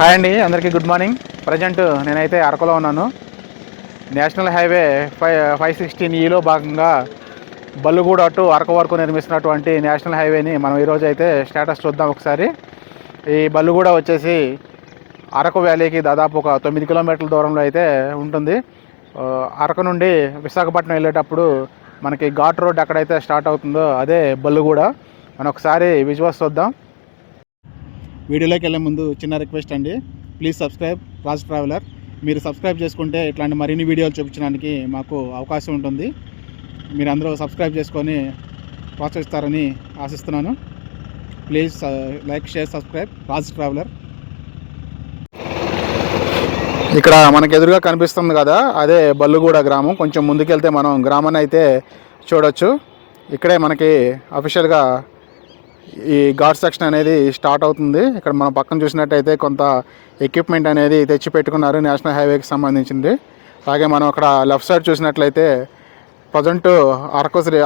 Hi అండి, అందరికీ good morning. Present నేనైతే అరకులో ఉన్నాను. నేషనల్ హైవే 516ఈలో భాగంగా బల్లుగూడ టు అరకు వరకు నిర్మిస్తున్నటువంటి నేషనల్ హైవేని మనం ఈరోజు అయితే స్టేటస్ చూద్దాం ఒకసారి. ఈ బల్లుగూడ వచ్చేసి అరకు వ్యాలీకి దాదాపు ఒక 9 కిలోమీటర్ల దూరంలో అయితే ఉంటుంది. అరకు నుండి విశాఖపట్నం వెళ్ళేటప్పుడు మనకి ఘాట్ రోడ్ ఎక్కడైతే స్టార్ట్ అవుతుందో అదే బల్లుగూడ. మనం ఒకసారి విజువల్స్ చూద్దాం. వీడియోలోకి వెళ్ళే ముందు చిన్న రిక్వెస్ట్ అండి, ప్లీజ్ సబ్స్క్రైబ్ రాజ్ ట్రావెలర్. మీరు సబ్స్క్రైబ్ చేసుకుంటే ఇట్లాంటి మరిన్ని వీడియోలు చూపించడానికి మాకు అవకాశం ఉంటుంది. మీరు అందరూ సబ్స్క్రైబ్ చేసుకొని ప్రోత్సహిస్తారని ఆశిస్తున్నాను. Please like, share, subscribe Raj traveller. ఇక్కడ మనకు ఎదురుగా కనిపిస్తుంది కదా, అదే బల్లుగూడ గ్రామం. కొంచెం ముందుకెళ్తే మనం గ్రామాన్ని అయితే చూడొచ్చు. ఇక్కడే మనకి అఫీషియల్గా ఈ ఘాట్ సెక్షన్ అనేది స్టార్ట్ అవుతుంది. ఇక్కడ మనం పక్కన చూసినట్టయితే కొంత ఎక్విప్మెంట్ అనేది తెచ్చి పెట్టుకున్నారు నేషనల్ హైవేకి సంబంధించింది. అలాగే మనం అక్కడ లెఫ్ట్ సైడ్ చూసినట్లయితే ప్రజెంట్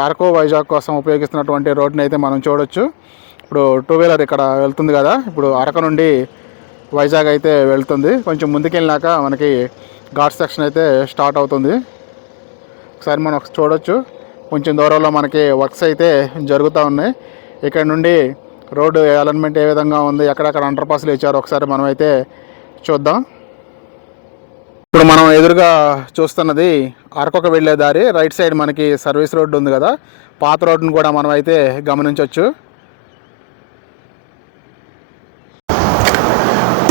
అరకు వైజాగ్ కోసం ఉపయోగిస్తున్నటువంటి రోడ్ని అయితే మనం చూడొచ్చు. ఇప్పుడు 2 వీలర్ ఇక్కడ వెళ్తుంది కదా, ఇప్పుడు అరకు నుండి వైజాగ్ అయితే వెళ్తుంది. కొంచెం ముందుకెళ్ళినాక మనకి ఘాట్ సెక్షన్ అయితే స్టార్ట్ అవుతుంది. ఒకసారి మనం చూడొచ్చు. కొంచెం దూరంలో మనకి వర్క్స్ అయితే జరుగుతూ ఉన్నాయి. ఇక్కడ నుండి రోడ్డు అలైన్మెంట్ ఏ విధంగా ఉంది, ఎక్కడెక్కడ అండర్ పాస్లు ఇచ్చారో ఒకసారి మనం అయితే చూద్దాం. ఇప్పుడు మనం ఎదురుగా చూస్తున్నది అరకుకు వెళ్ళే దారి. రైట్ సైడ్ మనకి సర్వీస్ రోడ్డు ఉంది కదా, పాత రోడ్డును కూడా మనం అయితే గమనించవచ్చు.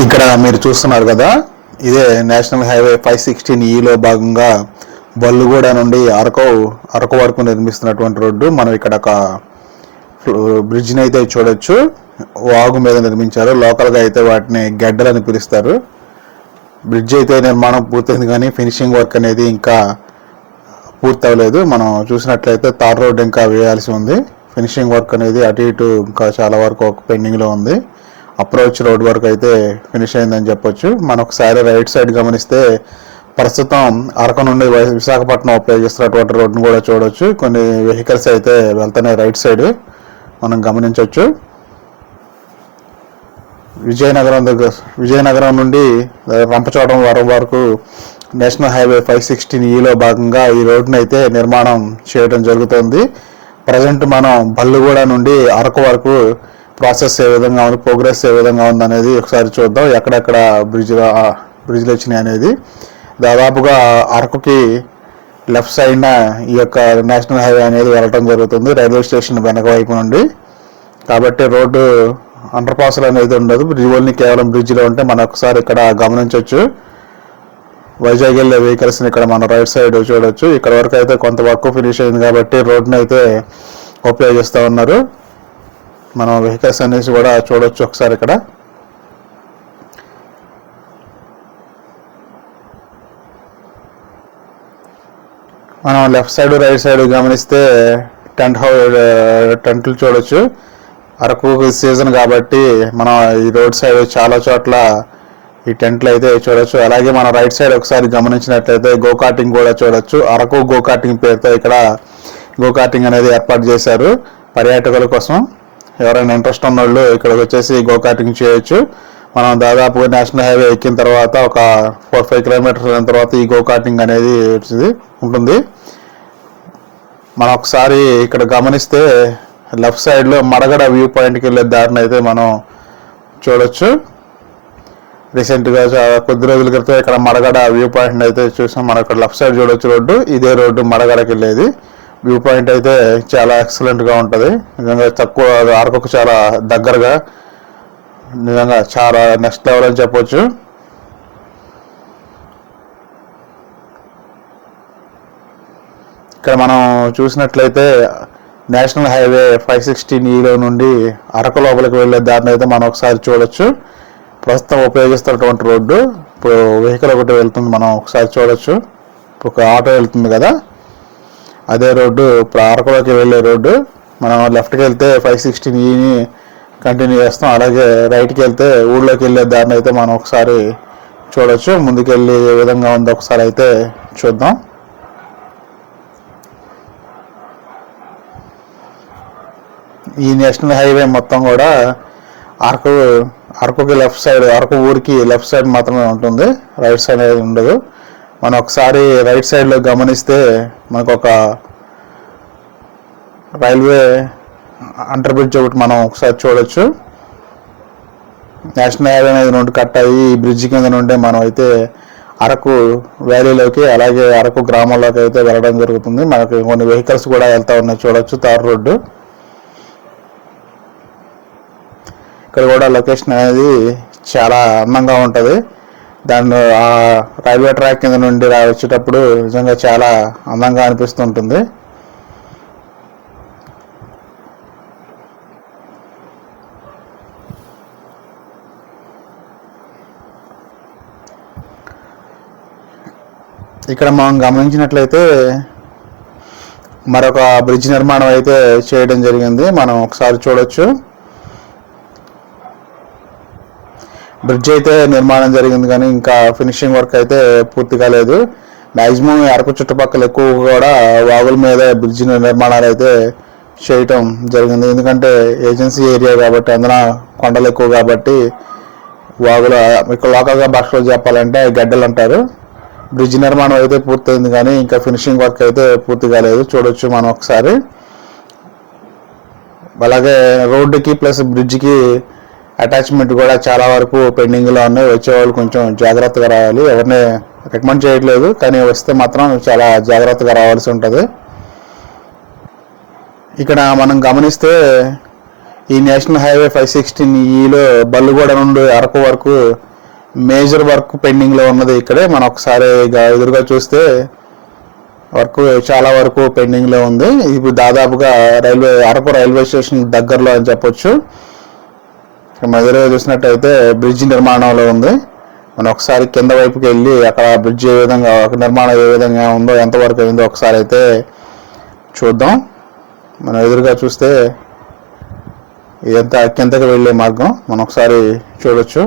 ఇక్కడ మీరు చూస్తున్నారు కదా, ఇదే నేషనల్ హైవే 516ఈలో భాగంగా బల్లుగూడ నుండి అరకు వరకు నిర్మిస్తున్నటువంటి రోడ్డు. మనం ఇక్కడ ఒక బ్రిడ్జ్ని అయితే చూడొచ్చు. వాగు మీద నిర్మించారు. లోకల్గా అయితే వాటిని గడ్డలని పిలుస్తారు. బ్రిడ్జ్ అయితే నిర్మాణం పూర్తయింది, కానీ ఫినిషింగ్ వర్క్ అనేది ఇంకా పూర్తి అవ్వలేదు. మనం చూసినట్లయితే తార్ రోడ్ ఇంకా వేయాల్సి ఉంది. ఫినిషింగ్ వర్క్ అనేది అటు ఇటు ఇంకా చాలా వరకు ఒక పెండింగ్లో ఉంది. అప్రోచ్ రోడ్ వరకు అయితే ఫినిష్ అయిందని చెప్పొచ్చు. మనం ఒకసారి రైట్ సైడ్ గమనిస్తే ప్రస్తుతం అరకు నుండి విశాఖపట్నం ఉపయోగిస్తున్నటువంటి రోడ్డును కూడా చూడొచ్చు. కొన్ని వెహికల్స్ అయితే వెళ్తున్నాయి రైట్ సైడ్, మనం గమనించవచ్చు. విజయనగరం నుండి రంపచోడవరం వరకు నేషనల్ హైవే 516ఈలో భాగంగా ఈ రోడ్డును అయితే నిర్మాణం చేయడం జరుగుతుంది. ప్రజెంట్ మనం బల్లుగూడ నుండి అరకు వరకు ప్రాసెస్ ఏ విధంగా ఉంది, ప్రోగ్రెస్ ఏ విధంగా ఉంది అనేది ఒకసారి చూద్దాం. ఎక్కడెక్కడ బ్రిడ్జ్లు వచ్చినాయి అనేది. దాదాపుగా అరకుకి లెఫ్ట్ సైడ్న ఈ యొక్క నేషనల్ హైవే అనేది వెళ్ళటం జరుగుతుంది, రైల్వే స్టేషన్ వెనక వైపు నుండి. కాబట్టి రోడ్డు అండర్ పాస్లు అనేది ఉండదు, ఓన్లీ కేవలం బ్రిడ్జ్లో ఉంటే మనం ఒకసారి ఇక్కడ గమనించవచ్చు. వైజాగ్ వెళ్ళే వెహికల్స్ని ఇక్కడ మనం రైట్ సైడ్ చూడొచ్చు. ఇక్కడ వరకు అయితే కొంత వర్క్ ఫినిష్ అయింది కాబట్టి రోడ్ని అయితే ఉపయోగిస్తూ ఉన్నారు. మనం వెహికల్స్ అనేసి కూడా చూడొచ్చు ఒకసారి ఇక్కడ. మనం లెఫ్ట్ సైడ్ రైట్ సైడ్ గమనిస్తే టెంట్లు చూడొచ్చు. అరకు సీజన్ కాబట్టి మనం ఈ రోడ్ సైడ్ చాలా చోట్ల ఈ టెంట్లు అయితే చూడొచ్చు. అలాగే మనం రైట్ సైడ్ ఒకసారి గమనించినట్లయితే గోకార్టింగ్ కూడా చూడొచ్చు. అరకు గోకార్టింగ్ పేరుతో ఇక్కడ గోకార్టింగ్ అనేది ఏర్పాటు చేశారు పర్యాటకుల కోసం. ఎవరైనా ఇంట్రెస్ట్ ఉన్న వాళ్ళు ఇక్కడికి వచ్చేసి గోకార్టింగ్ చేయొచ్చు. మనం దాదాపుగా నేషనల్ హైవే ఎక్కిన తర్వాత ఒక 4-5 కిలోమీటర్స్ అయిన తర్వాత ఈ గోకార్టింగ్ అనేది ఉంటుంది. మనం ఒకసారి ఇక్కడ గమనిస్తే లెఫ్ట్ సైడ్లో మడగడ వ్యూ పాయింట్కి వెళ్ళే దారిని అయితే మనం చూడొచ్చు. రీసెంట్గా కొద్ది రోజుల క్రితం ఇక్కడ మడగడ వ్యూ పాయింట్ అయితే చూసాం. మనం ఇక్కడ లెఫ్ట్ సైడ్ చూడొచ్చు రోడ్డు, ఇదే రోడ్డు మడగడకి వెళ్ళేది. వ్యూ పాయింట్ అయితే చాలా ఎక్సలెంట్గా ఉంటుంది. నిజంగా తక్కువ అరకుకు చాలా దగ్గరగా, నిజంగా చాలా నెక్స్ట్ లెవెల్ అని చెప్పొచ్చు. ఇక్కడ మనం చూసినట్లయితే నేషనల్ హైవే 516ఈలో నుండి అరకు లోపలికి వెళ్ళే దారిని అయితే మనం ఒకసారి చూడొచ్చు. ప్రస్తుతం ఉపయోగిస్తున్నటువంటి రోడ్డు. ఇప్పుడు వెహికల్ ఒకటి వెళ్తుంది, మనం ఒకసారి చూడొచ్చు. ఒక ఆటో వెళ్తుంది కదా, అదే రోడ్డు ఇప్పుడు అరకులోకి వెళ్ళే రోడ్డు. మనం లెఫ్ట్కి వెళ్తే 516ఈని కంటిన్యూ చేస్తాం. అలాగే రైట్కి వెళ్తే ఊళ్ళోకి వెళ్ళే దారిని అయితే మనం ఒకసారి చూడొచ్చు. ముందుకెళ్ళి ఏ విధంగా ఉందో ఒకసారి అయితే చూద్దాం. ఈ నేషనల్ హైవే మొత్తం కూడా అరకు అరకుకి లెఫ్ట్ సైడ్, అరకు ఊరికి లెఫ్ట్ సైడ్ మాత్రమే ఉంటుంది, రైట్ సైడ్ అనేది ఉండదు. మనం ఒకసారి రైట్ సైడ్లో గమనిస్తే మనకు ఒక రైల్వే అండర్ బ్రిడ్జ్ ఒకటి మనం ఒకసారి చూడొచ్చు. నేషనల్ హైవే అనేది నుండి కట్ అయ్యి ఈ బ్రిడ్జ్ కింద నుండి మనం అయితే అరకు వ్యాలీలోకి అలాగే అరకు గ్రామంలోకి అయితే వెళ్ళడం జరుగుతుంది. మనకి కొన్ని వెహికల్స్ కూడా వెళ్తూ ఉన్నాయి చూడొచ్చు. తార్ రోడ్డు ఇక్కడ కూడా లొకేషన్ అనేది చాలా అందంగా ఉంటుంది. దాన్ని ఆ రైల్వే ట్రాక్ కింద నుండి వచ్చేటప్పుడు నిజంగా చాలా అందంగా అనిపిస్తుంటుంది. ఇక్కడ మనం గమనించినట్లయితే మరొక బ్రిడ్జ్ నిర్మాణం అయితే చేయడం జరిగింది, మనం ఒకసారి చూడొచ్చు. బ్రిడ్జ్ అయితే నిర్మాణం జరిగింది కానీ ఇంకా ఫినిషింగ్ వర్క్ అయితే పూర్తి కాలేదు. మ్యాక్సిమం అరకు చుట్టుపక్కల ఎక్కువ కూడా వాగుల మీద బ్రిడ్జ్ నిర్మాణాలు అయితే చేయటం జరిగింది. ఎందుకంటే ఏజెన్సీ ఏరియా కాబట్టి అందున కొండలు ఎక్కువ కాబట్టి వాగుల ఇక్కడ లోకల్గా భాషలో చెప్పాలంటే గడ్డలు అంటారు. బ్రిడ్జ్ నిర్మాణం అయితే పూర్తయింది కానీ ఇంకా ఫినిషింగ్ వర్క్ అయితే పూర్తి కాలేదు, చూడొచ్చు మనం ఒకసారి. అలాగే రోడ్డుకి ప్లస్ బ్రిడ్జ్కి అటాచ్మెంట్ కూడా చాలా వరకు పెండింగ్లో ఉన్నాయి. వచ్చేవాళ్ళు కొంచెం జాగ్రత్తగా రావాలి. ఎవరిని రికమెండ్ చేయట్లేదు కానీ వస్తే మాత్రం చాలా జాగ్రత్తగా రావాల్సి ఉంటుంది. ఇక్కడ మనం గమనిస్తే ఈ నేషనల్ హైవే 516 బల్లుగూడ నుండి అరకు వరకు మేజర్ వర్క్ పెండింగ్లో ఉన్నది. ఇక్కడే మనం ఒకసారి ఎదురుగా చూస్తే వర్క్ చాలా వరకు పెండింగ్లో ఉంది. ఇప్పుడు దాదాపుగా అరకు రైల్వే స్టేషన్ దగ్గరలో అని చెప్పొచ్చు. ఎదురుగా చూసినట్టయితే బ్రిడ్జ్ నిర్మాణంలో ఉంది. మనం ఒకసారి కింద వైపుకి వెళ్ళి అక్కడ బ్రిడ్జ్ ఏ విధంగా నిర్మాణం ఏ విధంగా ఉందో ఎంతవరకు అయిందో ఒకసారి అయితే చూద్దాం. మనం ఎదురుగా చూస్తే ఇదంతా కిందకి వెళ్ళే మార్గం మనం ఒకసారి చూడొచ్చు.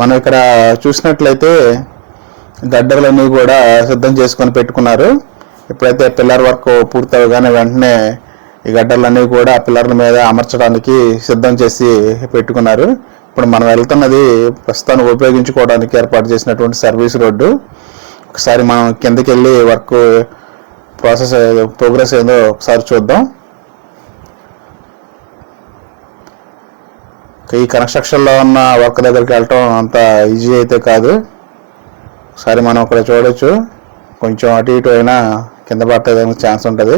మనం ఇక్కడ చూసినట్లయితే గడ్డర్లన్నీ కూడా సిద్ధం చేసుకొని పెట్టుకున్నారు. ఎప్పుడైతే పిల్లర్ వర్క్ పూర్తవగానే వెంటనే ఈ గడ్డర్లన్నీ కూడా పిల్లర్ల మీద అమర్చడానికి సిద్ధం చేసి పెట్టుకున్నారు. ఇప్పుడు మనం వెళ్తున్నది ప్రస్తుతాన్ని ఉపయోగించుకోవడానికి ఏర్పాటు చేసినటువంటి సర్వీస్ రోడ్డు. ఒకసారి మనం కిందకి వెళ్ళి వర్క్ ప్రోగ్రెస్ ఏదో ఒకసారి చూద్దాం. ఈ కన్స్ట్రక్షన్లో ఉన్న వర్క్ దగ్గరికి వెళ్ళటం అంత ఈజీ అయితే కాదు. ఒకసారి మనం అక్కడ చూడొచ్చు, కొంచెం అటు ఇటు అయినా కింద పట్టేదానికి ఛాన్స్ ఉంటుంది.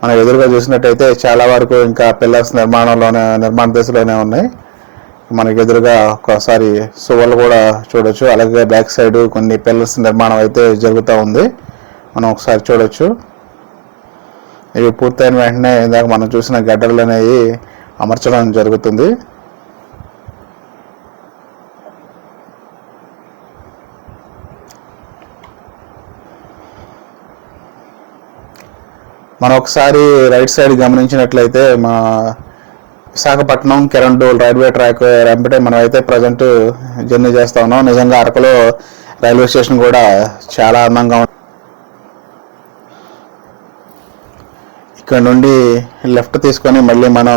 మనం ఎదురుగా చూసినట్టయితే చాలా వరకు ఇంకా పిల్లర్స్ నిర్మాణ దశలోనే ఉన్నాయి. మనకి ఎదురుగా ఒకసారి సువ్వలు కూడా చూడొచ్చు. అలాగే బ్యాక్ సైడ్ కొన్ని పిల్లర్స్ నిర్మాణం అయితే జరుగుతూ ఉంది, మనం ఒకసారి చూడొచ్చు. ఇవి పూర్తయిన వెంటనే ఇందాక మనం చూసిన గడ్డలు అనేవి అమర్చడం జరుగుతుంది. మనం ఒకసారి రైట్ సైడ్ గమనించినట్లయితే మా విశాఖపట్నం కిరండోల్ రైల్వే ట్రాక్ వెంబడే మనం అయితే ప్రజెంట్ జర్నీ చేస్తా ఉన్నాం. నిజంగా అరకులో రైల్వే స్టేషన్ కూడా చాలా అందంగా ఉంది. ఇక్కడ నుండి లెఫ్ట్ తీసుకొని మళ్ళీ మనం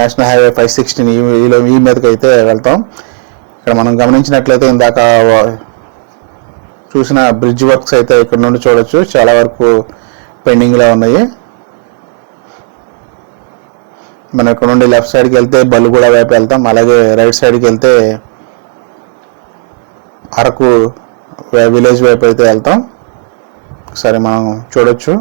నేషనల్ హైవే 516 ఈ మీదకి అయితే వెళ్తాం. ఇక్కడ మనం గమనించినట్లయితే ఇందాక చూసిన బ్రిడ్జ్ వర్క్స్ అయితే ఇక్కడ నుండి చూడొచ్చు, చాలా వరకు పెండింగ్లో ఉన్నాయి. మనం ఇక్కడ నుండి లెఫ్ట్ సైడ్కి వెళ్తే బల్లుగూడ వైపు వెళ్తాం, అలాగే రైట్ సైడ్కి వెళ్తే అరకు విలేజ్ వైపు అయితే వెళ్తాం. ఒకసారి మనం చూడొచ్చు.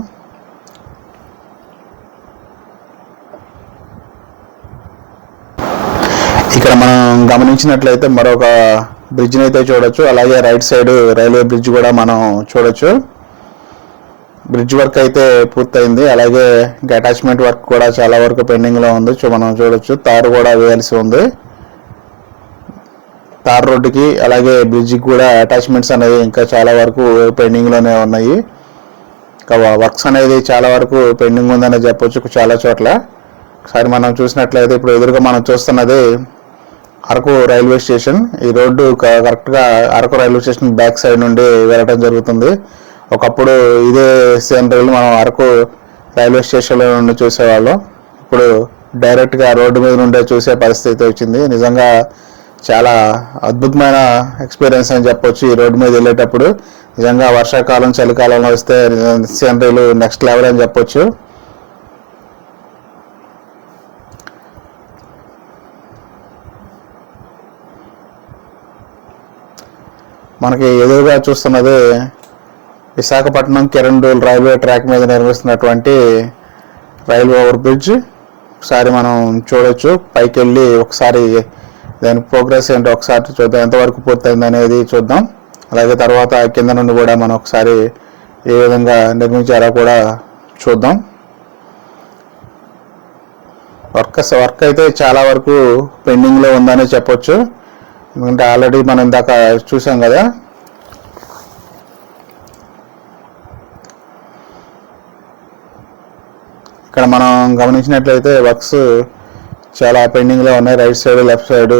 ఇక్కడ మనం గమనించినట్లయితే మరొక బ్రిడ్జ్ని అయితే చూడొచ్చు, అలాగే రైట్ సైడ్ రైల్వే బ్రిడ్జ్ కూడా మనం చూడొచ్చు. బ్రిడ్జ్ వర్క్ అయితే పూర్తయింది, అలాగే అటాచ్మెంట్ వర్క్ కూడా చాలా వరకు పెండింగ్లో ఉంది, మనం చూడొచ్చు. తారు కూడా వేయాల్సి ఉంది. తార్ రోడ్డుకి అలాగే బ్రిడ్జికి కూడా అటాచ్మెంట్స్ అనేవి ఇంకా చాలా వరకు పెండింగ్లోనే ఉన్నాయి. ఇంకా వర్క్స్ అనేది చాలా వరకు పెండింగ్ ఉందని చెప్పొచ్చు చాలా చోట్ల. ఒకసారి మనం చూసినట్లయితే ఇప్పుడు ఎదురుగా మనం చూస్తున్నది అరకు రైల్వే స్టేషన్. ఈ రోడ్డు కరెక్ట్గా Araku railway station back side నుండి వెళ్ళడం జరుగుతుంది. ఒకప్పుడు ఇదే సేమ్ రైలు మనం అరకు రైల్వే స్టేషన్లో నుండి చూసేవాళ్ళం. ఇప్పుడు డైరెక్ట్గా రోడ్డు మీద నుండే చూసే పరిస్థితి వచ్చింది. నిజంగా చాలా అద్భుతమైన ఎక్స్పీరియన్స్ అని చెప్పొచ్చు. ఈ రోడ్డు మీద వెళ్ళేటప్పుడు నిజంగా వర్షాకాలం చలికాలంలో వస్తే సీనరీలు నెక్స్ట్ లెవెల్ అని చెప్పొచ్చు. మనకి ఎదురుగా చూస్తున్నది విశాఖపట్నం కిరండూల్ రైల్వే ట్రాక్ మీద నిర్మిస్తున్నటువంటి రైల్వే ఓవర్ బ్రిడ్జ్. ఒకసారి మనం చూడొచ్చు, పైకి వెళ్ళి ఒకసారి దాని ప్రోగ్రెస్ ఏంటో ఒకసారి చూద్దాం, ఎంతవరకు పూర్తయింది అనేది చూద్దాం. అలాగే తర్వాత కింద నుండి కూడా మనం ఒకసారి ఏ విధంగా నిర్మించారో కూడా చూద్దాం. వర్క్ అయితే చాలా వరకు పెండింగ్లో ఉందని చెప్పొచ్చు. ఎందుకంటే ఆల్రెడీ మనం ఇందాక చూసాం కదా, ఇక్కడ మనం గమనించినట్లయితే వర్క్స్ చాలా పెండింగ్లో ఉన్నాయి. రైట్ సైడ్ లెఫ్ట్ సైడ్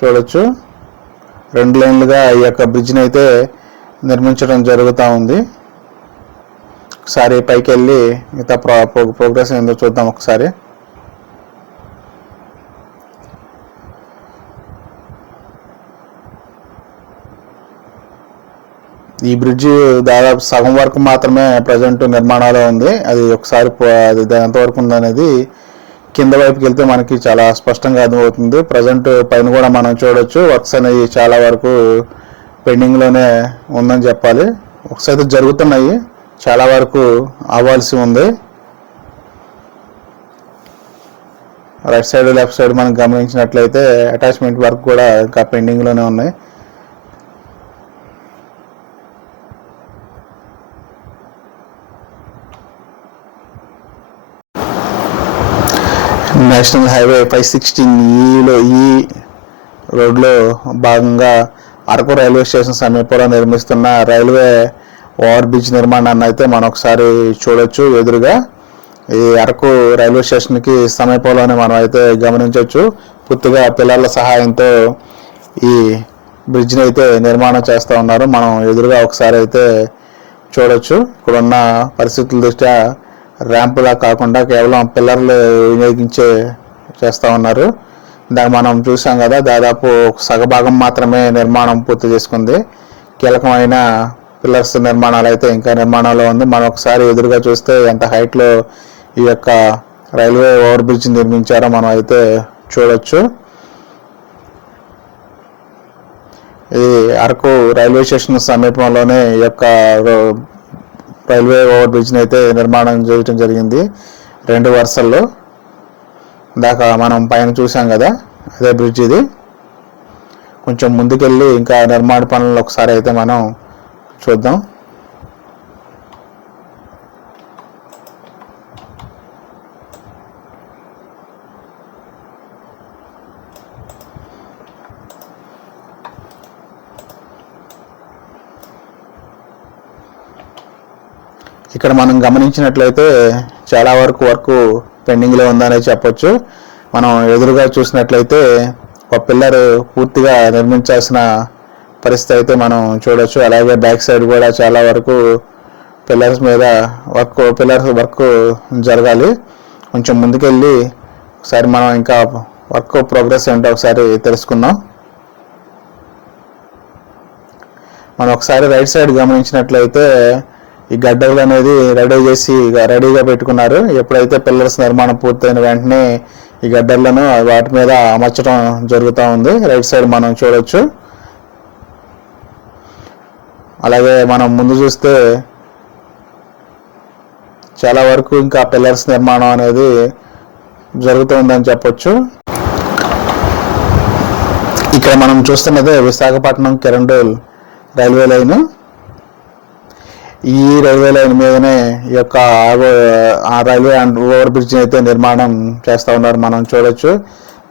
చూడొచ్చు. 2 లైన్లుగా ఈ యొక్క బ్రిడ్జ్ని అయితే నిర్మించడం జరుగుతూ ఉంది. ఒకసారి పైకి వెళ్ళి మిగతా ప్రోగ్రెస్ ఏందో చూద్దాం ఒకసారి. ఈ బ్రిడ్జ్ దాదాపు సగం వరకు మాత్రమే ప్రజెంట్ నిర్మాణంలో ఉంది. అది ఒకసారి అది ఎంతవరకు ఉందనేది కింద వైపుకి వెళ్తే మనకి చాలా స్పష్టంగా అర్థమవుతుంది. ప్రజెంట్ పైన కూడా మనం చూడొచ్చు, వర్క్స్ అనేవి చాలా వరకు పెండింగ్లోనే ఉందని చెప్పాలి. వర్క్స్ అయితే జరుగుతున్నాయి, చాలా వరకు అవ్వాల్సి ఉంది. రైట్ సైడ్ లెఫ్ట్ సైడ్ మనం గమనించినట్లయితే అటాచ్మెంట్ వర్క్ కూడా ఇంకా పెండింగ్లోనే ఉన్నాయి. నేషనల్ హైవే 516 ఈ రోడ్లో భాగంగా అరకు రైల్వే స్టేషన్ సమీపంలో నిర్మిస్తున్న రైల్వే ఓవర్ బ్రిడ్జ్ నిర్మాణాన్ని అయితే మనం ఒకసారి చూడొచ్చు. ఎదురుగా ఈ అరకు రైల్వే స్టేషన్కి సమీపంలోనే మనం అయితే గమనించవచ్చు. పూర్తిగా పిల్లల సహాయంతో ఈ బ్రిడ్జ్ని అయితే నిర్మాణం చేస్తూ ఉన్నారు. మనం ఎదురుగా ఒకసారి అయితే చూడొచ్చు. ఇక్కడున్న పరిస్థితుల దృష్ట్యా ర్యాంపులా కాకుండా కేవలం పిల్లర్లు వినియోగించే చేస్తూ ఉన్నారు. దాన్ని మనం చూసాం కదా, దాదాపు సగభాగం మాత్రమే నిర్మాణం పూర్తి చేసుకుంది. కీలకమైన పిల్లర్స్ నిర్మాణాలు అయితే ఇంకా నిర్మాణంలో ఉంది. మనం ఒకసారి ఎదురుగా చూస్తే ఎంత హైట్లో ఈ యొక్క రైల్వే ఓవర్ బ్రిడ్జ్ నిర్మించారో మనం అయితే చూడొచ్చు. ఇది అరకు రైల్వే స్టేషన్ సమీపంలోనే ఈ యొక్క రైల్వే ఓవర్ బ్రిడ్జ్ని అయితే నిర్మాణం చేయడం జరిగింది. 2 వరుసల్లో దాకా మనం పైన చూసాం కదా, అదే బ్రిడ్జ్ ఇది. కొంచెం ముందుకెళ్ళి ఇంకా నిర్మాణ పనులు ఒకసారి అయితే మనం చూద్దాం. ఇక్కడ మనం గమనించినట్లయితే చాలా వరకు వర్క్ పెండింగ్లో ఉందనే చెప్పొచ్చు. మనం ఎదురుగా చూసినట్లయితే ఒక పిల్లర్ పూర్తిగా నిర్మించాల్సిన పరిస్థితి అయితే మనం చూడొచ్చు. అలాగే బ్యాక్ సైడ్ కూడా చాలా వరకు పిల్లర్స్ మీద వర్క్ జరగాలి. కొంచెం ముందుకెళ్ళి ఒకసారి మనం ఇంకా వర్క్ ప్రోగ్రెస్ ఏంటో ఒకసారి తెలుసుకుందాం. మనం ఒకసారి రైట్ సైడ్ గమనించినట్లయితే ఈ గడ్డలు అనేది రెడీగా పెట్టుకున్నారు. ఎప్పుడైతే పిల్లర్స్ నిర్మాణం పూర్తయిన వెంటనే ఈ గడ్డలను వాటి మీద అమర్చడం జరుగుతూ ఉంది. రైట్ సైడ్ మనం చూడొచ్చు. అలాగే మనం ముందు చూస్తే చాలా వరకు ఇంకా పిల్లర్స్ నిర్మాణం అనేది జరుగుతుందని చెప్పొచ్చు. ఇక్కడ మనం చూస్తున్నదే విశాఖపట్నం కిరండూల్ రైల్వే లైన్. ఈ రైల్వే లైన్ మీదనే ఈ యొక్క రైల్వే ఓవర్ బ్రిడ్జ్ అయితే నిర్మాణం చేస్తూ ఉన్నారు. మనం చూడొచ్చు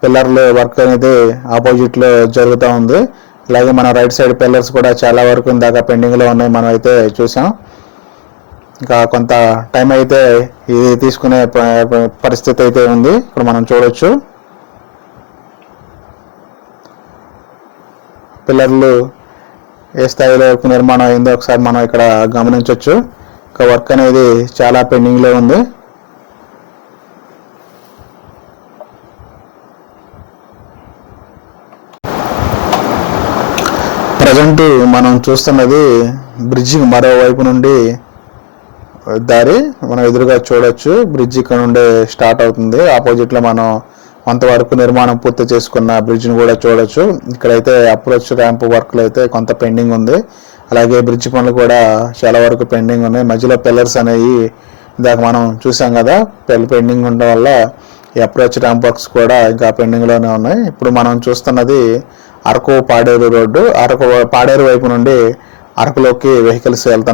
పిల్లర్లు వర్క్ అనేది ఆపోజిట్లో జరుగుతూ ఉంది. అలాగే మన రైట్ సైడ్ పిల్లర్స్ కూడా చాలా వరకు ఇందాక పెండింగ్లో ఉన్నాయి, మనం అయితే చూసాం. ఇంకా కొంత టైం అయితే ఇది తీసుకునే పరిస్థితి అయితే ఉంది. ఇక్కడ మనం చూడొచ్చు పిల్లర్లు ఏ స్థాయిలో నిర్మాణం అయిందో ఒకసారి మనం ఇక్కడ గమనించవచ్చు. ఇంకా వర్క్ అనేది చాలా పెండింగ్లో ఉంది. ప్రజెంట్ మనం చూస్తున్నది బ్రిడ్జికి మరోవైపు నుండి దారి మనం ఎదురుగా చూడొచ్చు. బ్రిడ్జ్ ఇక్కడ నుండి స్టార్ట్ అవుతుంది. ఆపోజిట్లో మనం కొంతవరకు నిర్మాణం పూర్తి చేసుకున్న బ్రిడ్జ్ని కూడా చూడొచ్చు. ఇక్కడైతే అప్రోచ్ ర్యాంప్ వర్క్లు అయితే కొంత పెండింగ్ ఉంది. అలాగే బ్రిడ్జ్ పనులు కూడా చాలా వరకు పెండింగ్ ఉన్నాయి. మధ్యలో పిల్లర్స్ అనేవి ఇందాక మనం చూసాం కదా, పెండింగ్ ఉండడం వల్ల ఈ అప్రోచ్ ర్యాంప్ వర్క్స్ కూడా ఇంకా పెండింగ్లోనే ఉన్నాయి. ఇప్పుడు మనం చూస్తున్నది అరకు పాడేరు రోడ్డు. పాడేరు వైపు నుండి అరకులోకి వెహికల్స్ వెళ్తాయి.